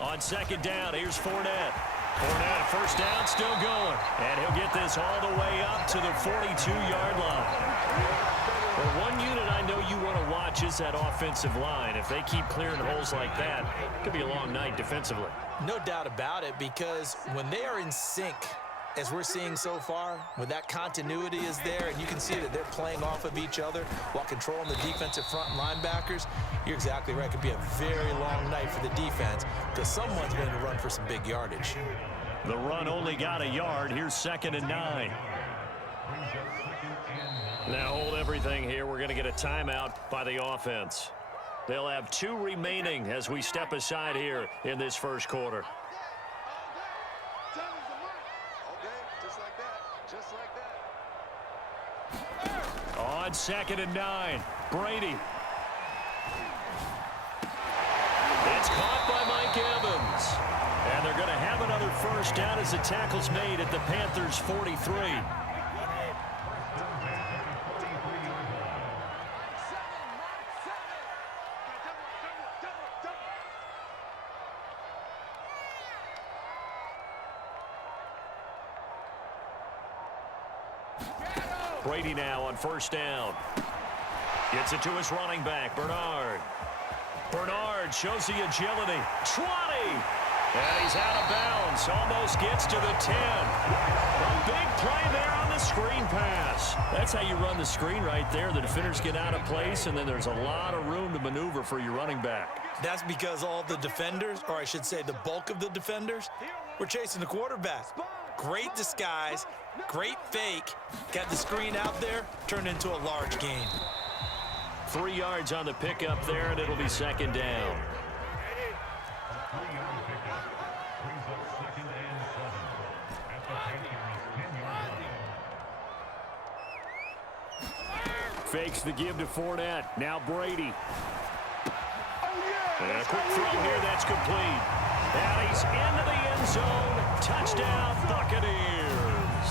On second down, here's Fournette. Fournette, first down, still going. And he'll get this all the way up to the 42-yard line. Well, one unit I know you want to watch is that offensive line. If they keep clearing holes like that, it could be a long night defensively. No doubt about it, because when they are in sync, as we're seeing so far, when that continuity is there and you can see that they're playing off of each other while controlling the defensive front linebackers, you're exactly right. It could be a very long night for the defense because someone's going to run for some big yardage. The run only got a yard. Here's 2nd and 9. Now hold everything here. We're going to get a timeout by the offense. They'll have 2 remaining as we step aside here in this first quarter. On 2nd and 9, Brady. It's caught by Mike Evans. And they're going to have another first down as the tackle's made at the Panthers' 43. Brady now on first down. Gets it to his running back, Bernard. Bernard shows the agility. 20! And he's out of bounds. Almost gets to the 10. A big play there on the screen pass. That's how you run the screen right there. The defenders get out of place, and then there's a lot of room to maneuver for your running back. That's because all the defenders, or I should say the bulk of the defenders, were chasing the quarterback. Great disguise, great fake. Got the screen out there, turned into a large gain. 3 yards on the pickup there, and it'll be 2nd down. Fakes the give to Fournette. Now Brady. And a quick throw here, that's complete. And he's into the end zone. Touchdown, Buccaneers.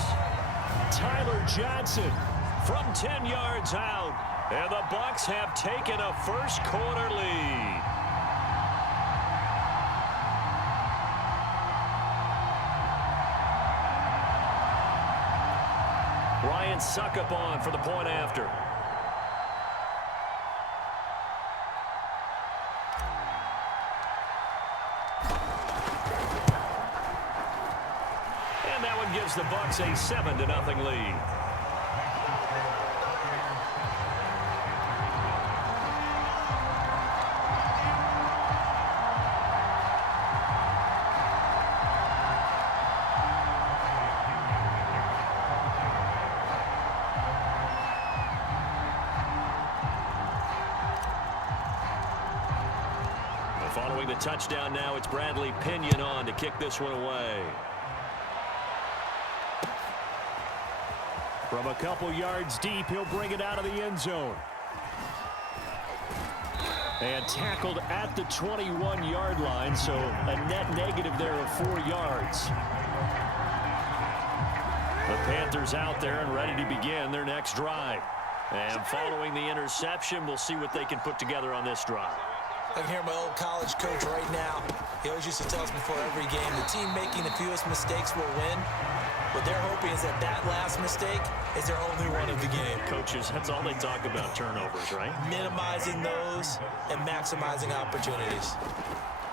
Tyler Johnson from 10 yards out. And the Bucs have taken a first quarter lead. Ryan Succop for the point after. And that one gives the Bucs a 7-0 lead. Following the touchdown now, it's Bradley Pinion on to kick this one away. From a couple yards deep, he'll bring it out of the end zone. And tackled at the 21-yard line, so a net negative there of 4 yards. The Panthers out there and ready to begin their next drive. And following the interception, we'll see what they can put together on this drive. I can hear my old college coach right now. He always used to tell us before every game, the team making the fewest mistakes will win. What they're hoping is that that last mistake is their only one of the game. Coaches, that's all they talk about, turnovers, right? Minimizing those and maximizing opportunities.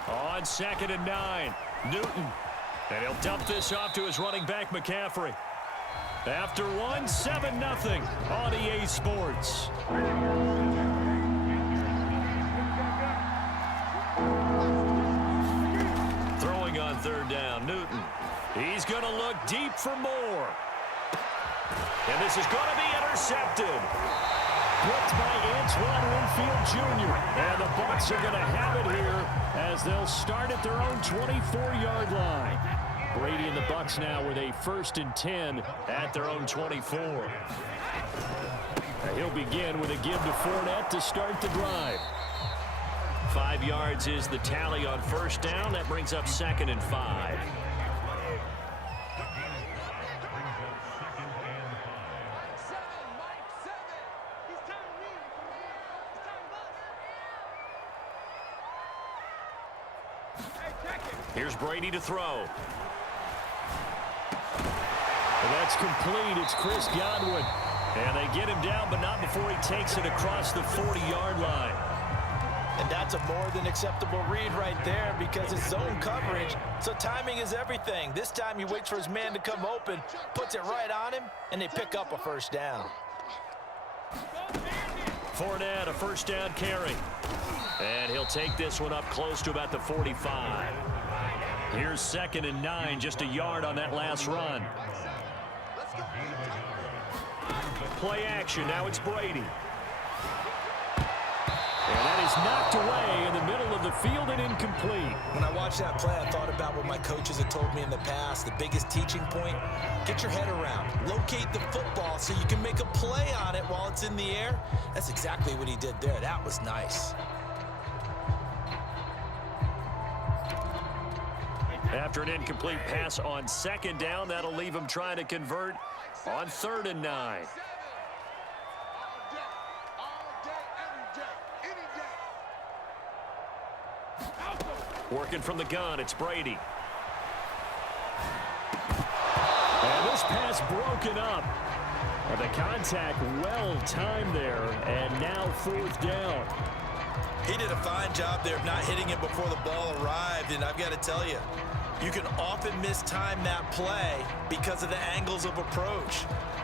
On 2nd and 9, Newton. And he'll dump this off to his running back, McCaffrey. After one, 7-0 on EA Sports. On 3rd down, Newton. He's going to look deep for more. And this is going to be intercepted. Blocked by Antoine Winfield Jr. And the Bucs are going to have it here as they'll start at their own 24-yard line. Brady and the Bucs now with a 1st and 10 at their own 24. He'll begin with a give to Fournette to start the drive. 5 yards is the tally on 1st down. That brings up 2nd and 5. Here's Brady to throw. That's complete. It's Chris Godwin. And they get him down, but not before he takes it across the 40-yard line. And that's a more than acceptable read right there because it's zone coverage, so timing is everything. This time he waits for his man to come open, puts it right on him, and they pick up a first down. Fournette, a first down carry. And he'll take this one up close to about the 45. Here's 2nd and 9, just a yard on that last run. Play action, now it's Brady. And that is knocked away in the middle of the field and incomplete. When I watched that play, I thought about what my coaches had told me in the past. The biggest teaching point, get your head around. Locate the football so you can make a play on it while it's in the air. That's exactly what he did there. That was nice. After an incomplete pass on 2nd down, that'll leave him trying to convert on 3rd and 9. Working from the gun, it's Brady. And this pass broken up. And the contact well timed there, and now 4th down. He did a fine job there of not hitting it before the ball arrived, and I've got to tell you, you can often mistime that play because of the angles of approach.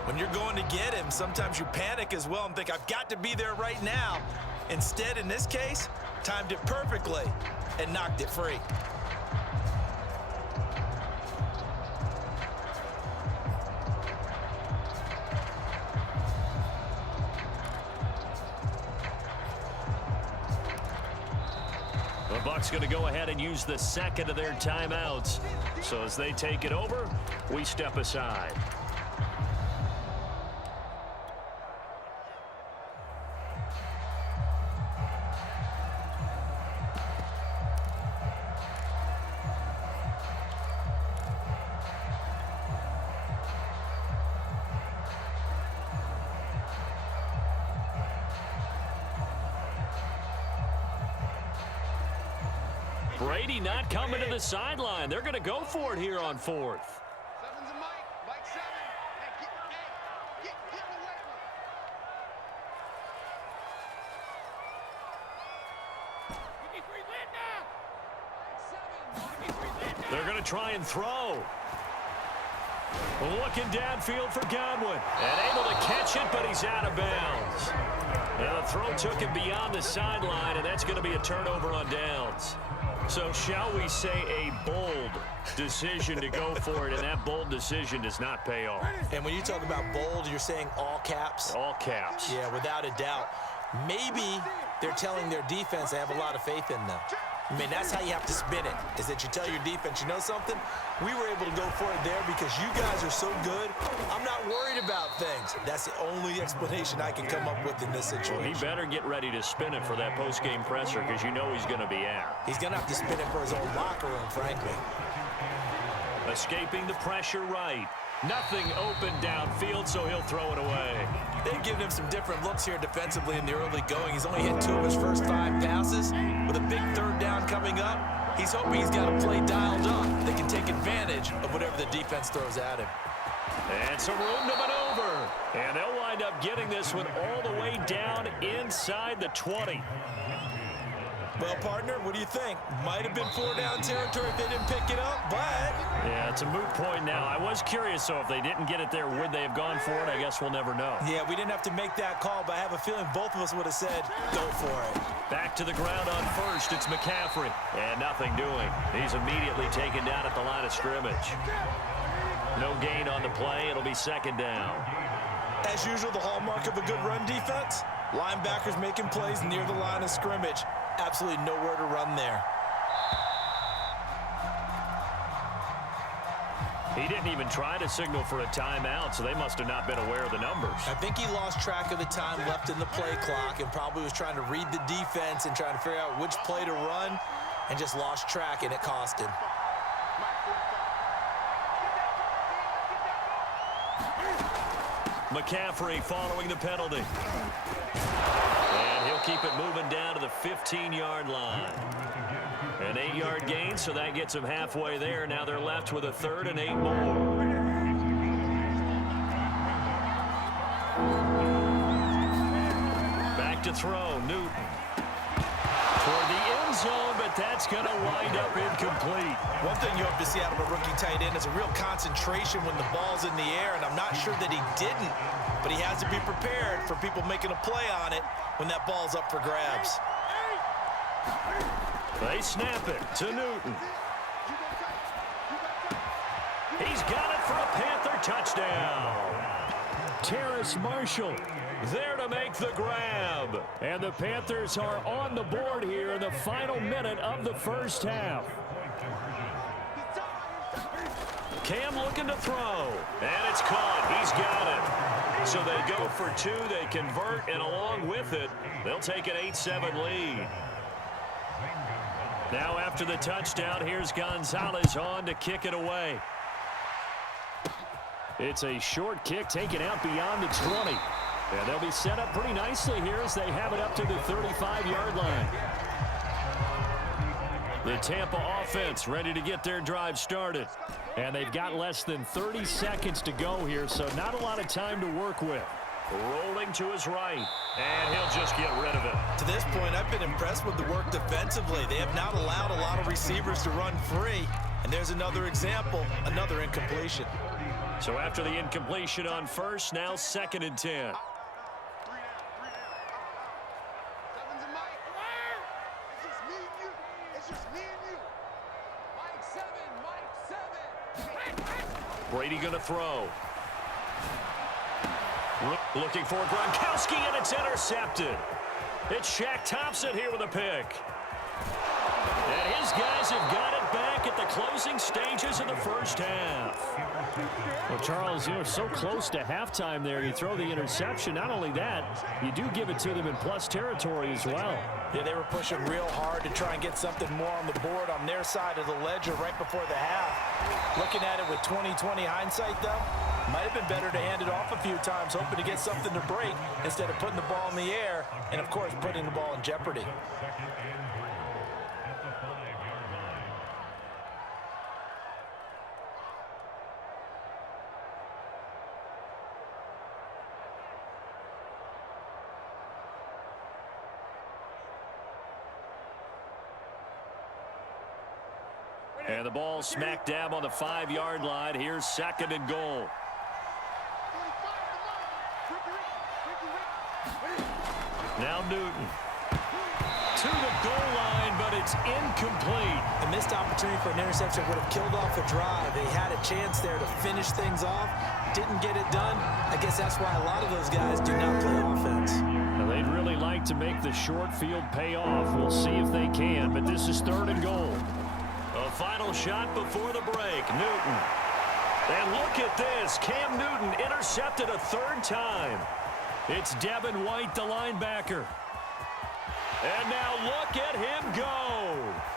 When you're going to get him, sometimes you panic as well and think, I've got to be there right now. Instead, in this case, timed it perfectly and knocked it free. The Bucs going to go ahead and use the 2nd of their timeouts. So as they take it over, we step aside. Brady not coming to the sideline. They're going to go for it here on 4th. They're going to try and throw. Looking downfield for Godwin. And able to catch it, but he's out of bounds. Now the throw took him beyond the sideline, and that's going to be a turnover on downs. So shall we say a bold decision to go for it, and that bold decision does not pay off. And when you talk about bold, you're saying all caps? All caps. Yeah, without a doubt. Maybe they're telling their defense they have a lot of faith in them. I mean, that's how you have to spin it, is that you tell your defense, you know something? We were able to go for it there because you guys are so good. I'm not worried about things. That's the only explanation I can come up with in this situation. He better get ready to spin it for that post-game presser because you know he's going to be out. He's going to have to spin it for his own locker room, frankly. Escaping the pressure right. Nothing open downfield, so he'll throw it away. They've given him some different looks here defensively in the early going. He's only hit 2 of his first 5 passes. With a big 3rd down coming up, he's hoping he's got a play dialed up. They can take advantage of whatever the defense throws at him. And some room to maneuver. And they'll wind up getting this one all the way down inside the 20. Well, partner, what do you think? Might have been 4-down territory if they didn't pick it up, but... Yeah, it's a moot point now. I was curious, so if they didn't get it there, would they have gone for it? I guess we'll never know. Yeah, we didn't have to make that call, but I have a feeling both of us would have said, go for it. Back to the ground on 1st, it's McCaffrey. And nothing doing. He's immediately taken down at the line of scrimmage. No gain on the play. It'll be 2nd down. As usual, the hallmark of a good run defense, linebackers making plays near the line of scrimmage. Absolutely nowhere to run there. He didn't even try to signal for a timeout, so they must have not been aware of the numbers. I think he lost track of the time left in the play clock and probably was trying to read the defense and trying to figure out which play to run and just lost track, and it cost him. McCaffrey following the penalty. And he'll he'll keep it moving down to the 15-yard line. An 8-yard gain, so that gets them halfway there. Now they're left with a 3rd and 8 more. Back to throw, Newton. Toward the end zone, but that's going to wind up incomplete. One thing you hope to see out of a rookie tight end is a real concentration when the ball's in the air, and I'm not sure that he didn't, but he has to be prepared for people making a play on it when that ball's up for grabs. They snap it to Newton. He's got it for a Panther touchdown. Terrace Marshall there to make the grab. And the Panthers are on the board here in the final minute of the first half. Cam looking to throw. And it's caught. He's got it. So they go for 2. They convert, and along with it, they'll take an 8-7 lead. Now after the touchdown, here's Gonzalez on to kick it away. It's a short kick taken out beyond the 20. And they'll be set up pretty nicely here as they have it up to the 35-yard line. The Tampa offense ready to get their drive started. And they've got less than 30 seconds to go here, so not a lot of time to work with. Rolling to his right, and he'll just get rid of it. To this point, I've been impressed with the work defensively. They have not allowed a lot of receivers to run free. And there's another example, another incompletion. So after the incompletion on first, now 2nd and 10. Brady going to throw. Looking for Gronkowski, and it's intercepted. It's Shaq Thompson here with a pick. And his guys have got it back at the closing stages of the first half. Well, Charles, you're so close to halftime there. You throw the interception. Not only that, you do give it to them in plus territory as well. Yeah, they were pushing real hard to try and get something more on the board on their side of the ledger right before the half. Looking at it with 20/20 hindsight, though, might have been better to hand it off a few times, hoping to get something to break instead of putting the ball in the air and, of course, putting the ball in jeopardy. And the ball smack dab on the 5-yard line. Here's 2nd and goal. Now Newton. To the goal line, but it's incomplete. A missed opportunity for an interception would have killed off a drive. They had a chance there to finish things off. Didn't get it done. I guess that's why a lot of those guys do not play offense. Now, they'd really like to make the short field pay off. We'll see if they can, but this is 3rd and goal. A final shot before the break. Newton. And look at this. Cam Newton intercepted a 3rd time. It's Devin White, the linebacker. And now look at him go.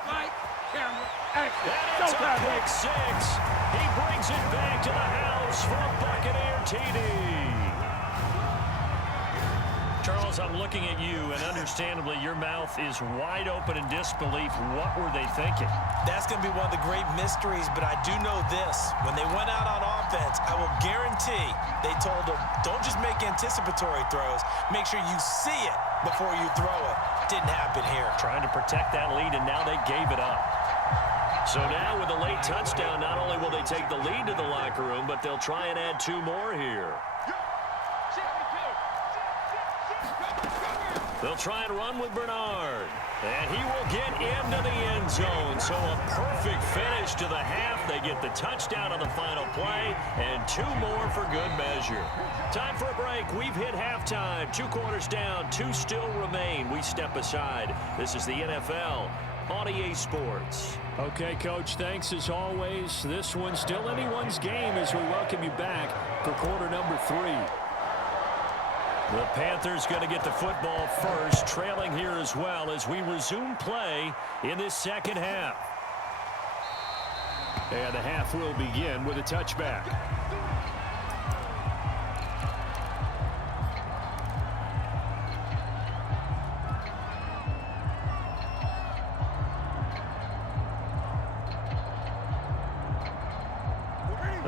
Light, camera, action. And it's a pick 6. He brings it back to the house for a Buccaneer TD. Charles, I'm looking at you, and understandably, your mouth is wide open in disbelief. What were they thinking? That's going to be one of the great mysteries, but I do know this. When they went out on offense, I will guarantee they told them, don't just make anticipatory throws. Make sure you see it before you throw it. Didn't happen here. Trying to protect that lead, and now they gave it up. So now with a late touchdown, not only will they take the lead to the locker room, but they'll try and add 2 more here. They'll try and run with Bernard. And he will get into the end zone. So a perfect finish to the half. They get the touchdown on the final play. And 2 more for good measure. Time for a break. We've hit halftime. 2 quarters down. 2 still remain. We step aside. This is the NFL on EA Sports. Okay, Coach, thanks as always. This one's still anyone's game as we welcome you back for quarter number 3. The Panthers going to get the football first, trailing here as well as we resume play in this second half. And the half will begin with a touchback.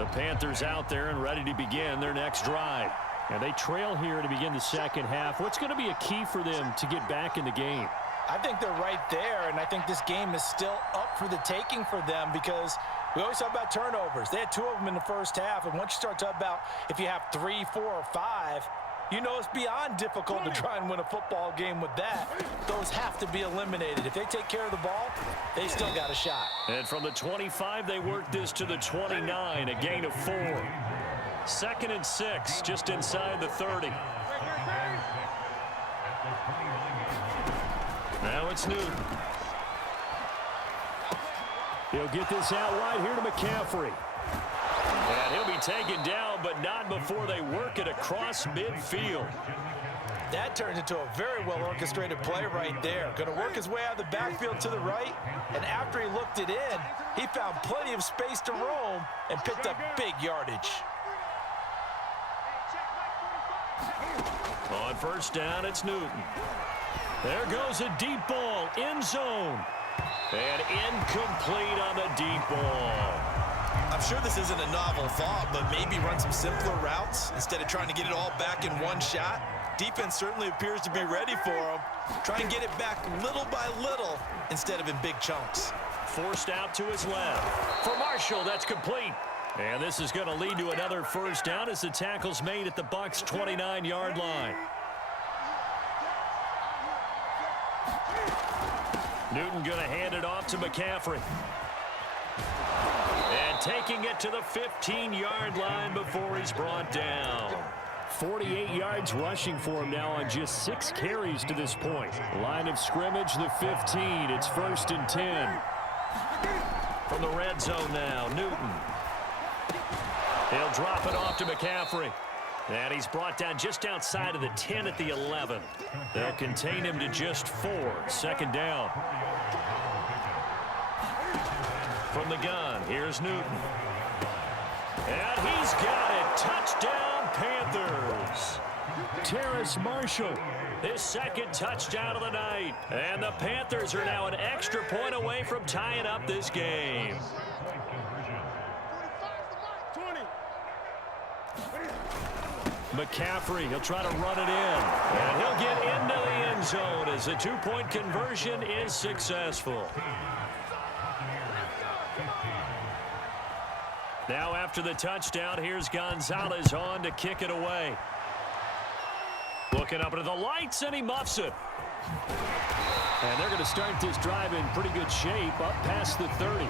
The Panthers out there and ready to begin their next drive. And they trail here to begin the second half. What's going to be a key for them to get back in the game? I think they're right there, and I think this game is still up for the taking for them because we always talk about turnovers. They had 2 of them in the first half, and once you start talking about if you have 3, 4, or 5, you know it's beyond difficult to try and win a football game with that. Those have to be eliminated. If they take care of the ball, they still got a shot. And from the 25, they work this to the 29, a gain of 4. 2nd and 6, just inside the 30. Now it's Newton. He'll get this out wide here to McCaffrey. And he'll be taken down, but not before they work it across midfield. That turns into a very well-orchestrated play right there. Going to work his way out of the backfield to the right, and after he looked it in, he found plenty of space to roam and picked up big yardage. On first down, it's Newton. There goes a deep ball, end zone. And incomplete on the deep ball. I'm sure this isn't a novel thought, but maybe run some simpler routes instead of trying to get it all back in one shot. Defense certainly appears to be ready for him. Try and get it back little by little instead of in big chunks. Forced out to his left. For Marshall, that's complete. And this is going to lead to another first down as the tackle's made at the Bucs' 29-yard line. Newton going to hand it off to McCaffrey. And taking it to the 15-yard line before he's brought down. 48 yards rushing for him now on just 6 carries to this point. Line of scrimmage, the 15. It's 1st and 10. From the red zone now, Newton. He'll drop it off to McCaffrey. And he's brought down just outside of the 10 at the 11. They'll contain him to just 4. 2nd down. From the gun, here's Newton. And he's got it. Touchdown, Panthers. Terrace Marshall, his 2nd touchdown of the night. And the Panthers are now an extra point away from tying up this game. McCaffrey, he'll try to run it in. And he'll get into the end zone as the 2-point conversion is successful. Now after the touchdown, here's Gonzalez on to kick it away. Looking up into the lights, and he muffs it. And they're going to start this drive in pretty good shape, up past the 30.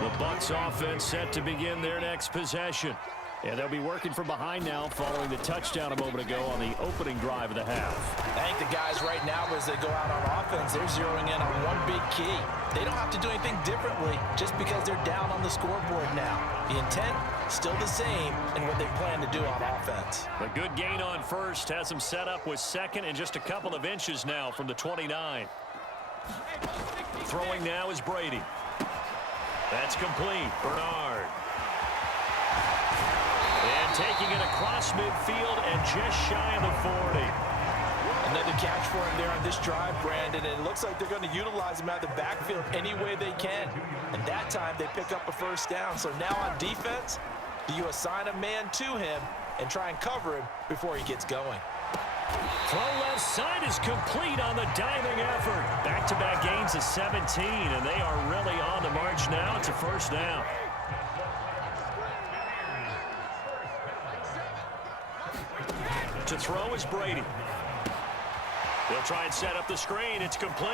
The Bucs offense set to begin their next possession. And they'll be working from behind now following the touchdown a moment ago on the opening drive of the half. I think the guys right now, as they go out on offense, they're zeroing in on one big key. They don't have to do anything differently just because they're down on the scoreboard now. The intent, still the same in what they plan to do on offense. A good gain on first has them set up with 2nd and just a couple of inches now from the 29. Throwing now is Brady. That's complete. Bernard. And taking it across midfield and just shy of the 40. Another catch for him there on this drive, Brandon. And it looks like they're going to utilize him out of the backfield any way they can. And that time they pick up a first down. So now on defense, do you assign a man to him and try and cover him before he gets going? Throw left side is complete on the diving effort. Back-to-back gains of 17, and they are really on the march now. It's a first down. To throw is Brady. They'll try and set up the screen. It's complete.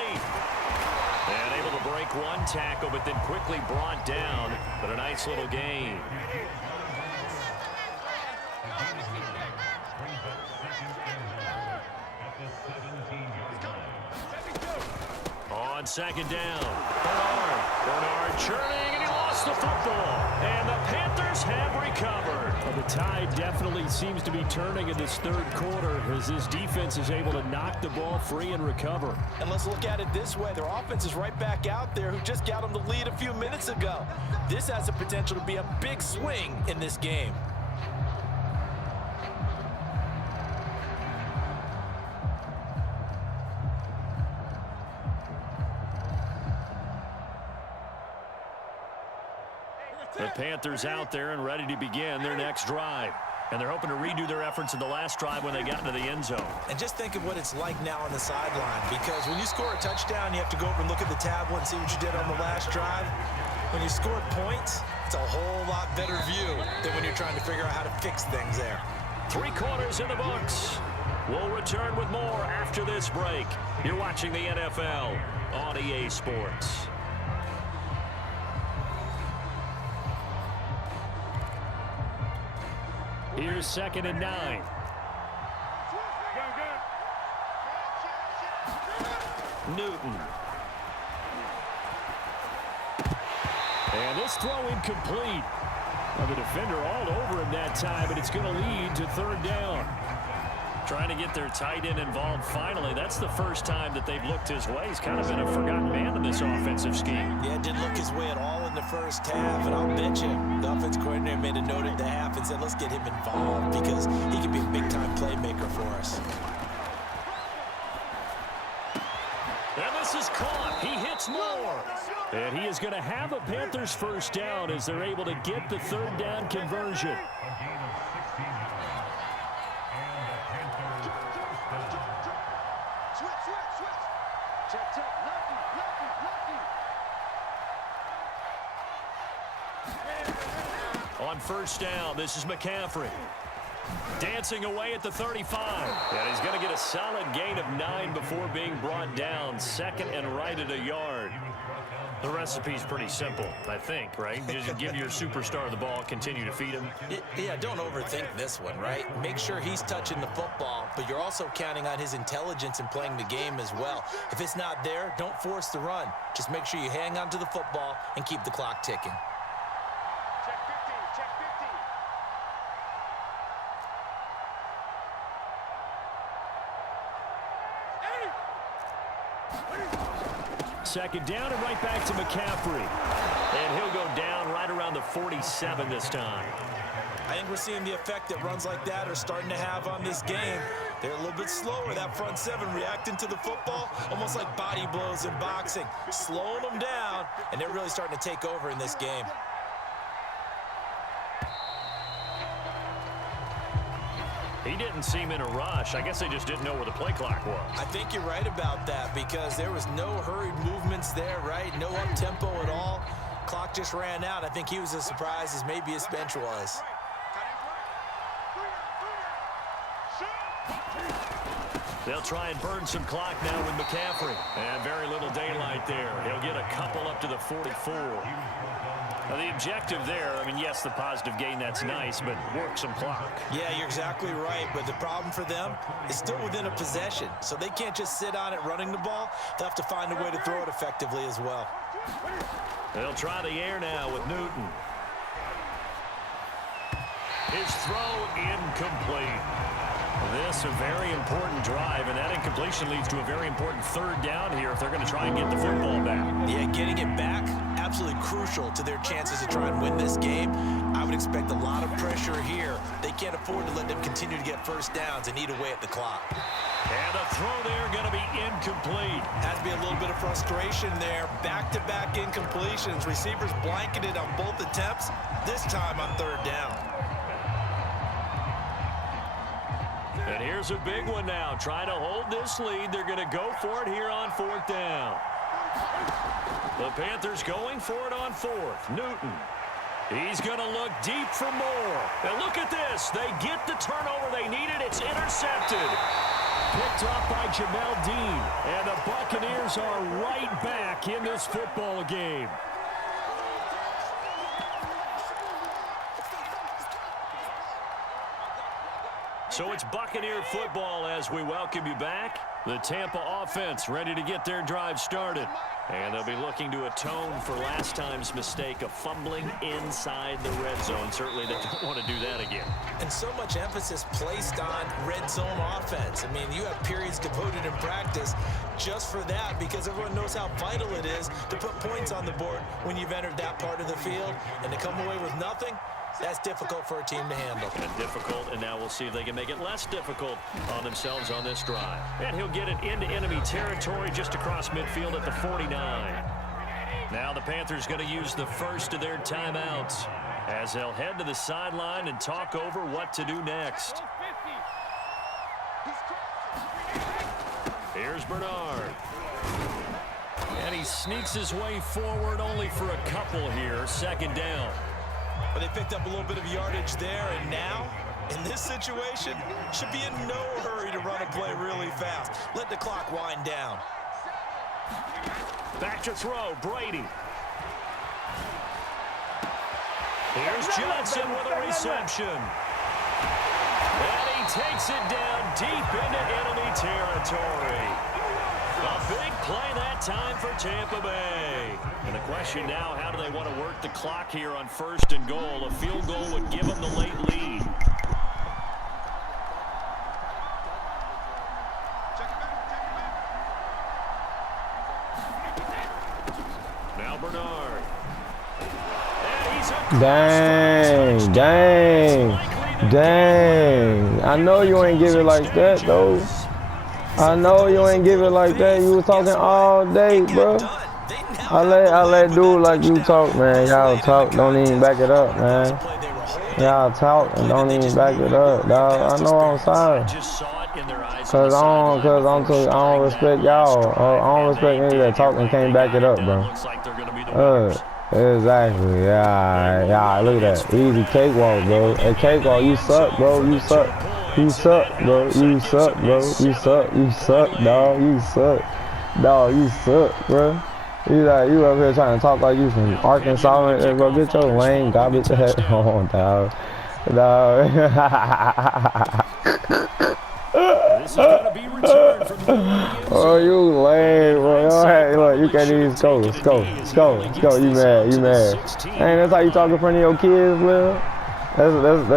And able to break one tackle, but then quickly brought down. But a nice little gain. On 2nd down, Bernard churning, and he lost the football. And the Panthers have recovered. Well, the tide definitely seems to be turning in this 3rd quarter as this defense is able to knock the ball free and recover. And let's look at it this way. Their offense is right back out there who just got them the lead a few minutes ago. This has the potential to be a big swing in this game. The Panthers out there and ready to begin their next drive. And they're hoping to redo their efforts in the last drive when they got into the end zone. And just think of what it's like now on the sideline, because when you score a touchdown, you have to go over and look at the tablet and see what you did on the last drive. When you score points, it's a whole lot better view than when you're trying to figure out how to fix things there. 3 quarters in the books. We'll return with more after this break. You're watching the NFL on EA Sports. Here's 2nd and 9. Newton. And this throw incomplete. Well, the defender all over him that time, and it's going to lead to 3rd down. Trying to get their tight end involved finally. That's the first time that they've looked his way. He's kind of been a forgotten man in this offensive scheme. Yeah, didn't look his way at all in the first half, and I'll bet you the offense coordinator made a note at the half and said, let's get him involved because he can be a big-time playmaker for us. And this is caught. He hits more. And he is going to have a Panthers first down as they're able to get the 3rd down conversion. On first down, this is McCaffrey. Dancing away at the 35. And he's going to get a solid gain of 9 before being brought down. 2nd and right at a yard. The recipe's pretty simple, I think, right? Just give your superstar the ball, continue to feed him. Yeah, don't overthink this one, right? Make sure he's touching the football, but you're also counting on his intelligence in playing the game as well. If it's not there, don't force the run. Just make sure you hang on to the football and keep the clock ticking. Second down and right back to McCaffrey. And he'll go down right around the 47 this time. I think we're seeing the effect that runs like that are starting to have on this game. They're a little bit slower, that front 7 reacting to the football, almost like body blows in boxing, slowing them down, and they're really starting to take over in this game. He didn't seem in a rush. I guess they just didn't know where the play clock was. I think you're right about that because there was no hurried movements there, right? No up-tempo at all. Clock just ran out. I think he was as surprised as maybe his bench was. They'll try and burn some clock now with McCaffrey. And very little daylight there. He'll get a couple up to the 44. Now, the objective there, I mean, yes, the positive gain, that's nice, but work some clock. Yeah, you're exactly right, but the problem for them is still within a possession, so they can't just sit on it running the ball. They'll have to find a way to throw it effectively as well. They'll try the air now with Newton. His throw incomplete. This a very important drive, and that incompletion leads to a very important 3rd down here if they're going to try and get the football back. Yeah, getting it back, absolutely crucial to their chances to try and win this game. I would expect a lot of pressure here. They can't afford to let them continue to get first downs and eat away at the clock. And the throw there going to be incomplete. Had to be a little bit of frustration there. Back-to-back incompletions. Receivers blanketed on both attempts, this time on 3rd down. And here's a big one now. Trying to hold this lead. They're going to go for it here on 4th down. The Panthers going for it on 4th. Newton. He's going to look deep for more. And look at this. They get the turnover they needed. It's intercepted. Picked off by Jamel Dean. And the Buccaneers are right back in this football game. So it's Buccaneer football as we welcome you back. The Tampa offense ready to get their drive started. And they'll be looking to atone for last time's mistake of fumbling inside the red zone. Certainly they don't want to do that again. And so much emphasis placed on red zone offense. I mean, you have periods devoted in practice just for that because everyone knows how vital it is to put points on the board when you've entered that part of the field. And to come away with nothing, that's difficult for a team to handle. And difficult, and now we'll see if they can make it less difficult on themselves on this drive. And he'll get it into enemy territory just across midfield at the 49. Now the Panthers going to use the first of their timeouts as they'll head to the sideline and talk over what to do next. Here's Bernard. And he sneaks his way forward only for a couple here. Second down. But they picked up a little bit of yardage there, and now, in this situation, should be in no hurry to run a play really fast. Let the clock wind down. Back to throw, Brady. Here's Johnson with a reception. And he takes it down deep into enemy territory. A big play that time for Tampa Bay. And the question now, how do they want to work the clock here on 1st and goal? A field goal would give them the late lead. Now Bernard. Dang. I know you ain't give it like that, though. I know you ain't give it like that. You was talking all day, bro. I let dude like you talk, man. Y'all talk, don't even back it up, man. Y'all talk and don't even back it up, dog. I know I'm sorry. Cause I don't respect y'all. I don't respect any that talk and can't back it up, bro. Exactly. Yeah. Look at that. Easy cakewalk, bro. Hey, cakewalk, you suck, bro. You suck. You suck, bro. You suck, bro. You suck. You suck, dog. You suck. Dog, you suck, bro. You up here trying to talk like you from Arkansas, bro. Get your lame garbage head on, dog. Dog. This is going to be returned from the oh, you lame, bro. Hey, look, you can't even score. You mad. Ain't that's how you talk in front of your kids, bro? That's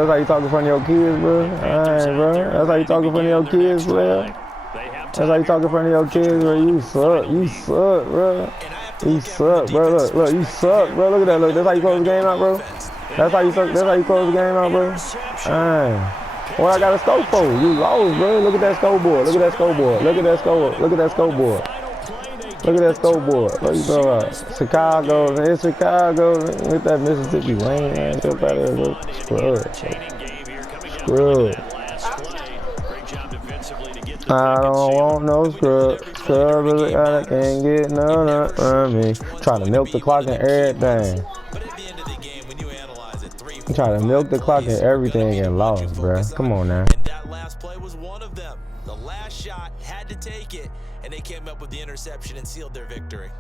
how you talk in front of your kids, bro? Alright, bro. That's how you talk in front of your kids, bro? That's how you talk in front of your kids, bro? You suck, bro. You suck, bro. Look, you suck, bro. Look at that. Look, that's how you close the game out, bro. That's how you close the game out, bro. Alright. What I got a score for? You lost, bro. Look at that scoreboard. Look at that scoreboard. Look at that scoreboard. Look at that scoreboard. Look at that scoreboard. What you talking about? Chicago. It's Chicago. With that Mississippi lane, man. Get up out of there, bro. Scrub. I don't want no scrub. Scrub really, I can't get none from me. Trying to milk the clock and everything. Trying to milk the clock and everything and lost, bro. Come on now. And that last play was one of them. The last shot had to take it, and they came up with the interception and sealed their victory.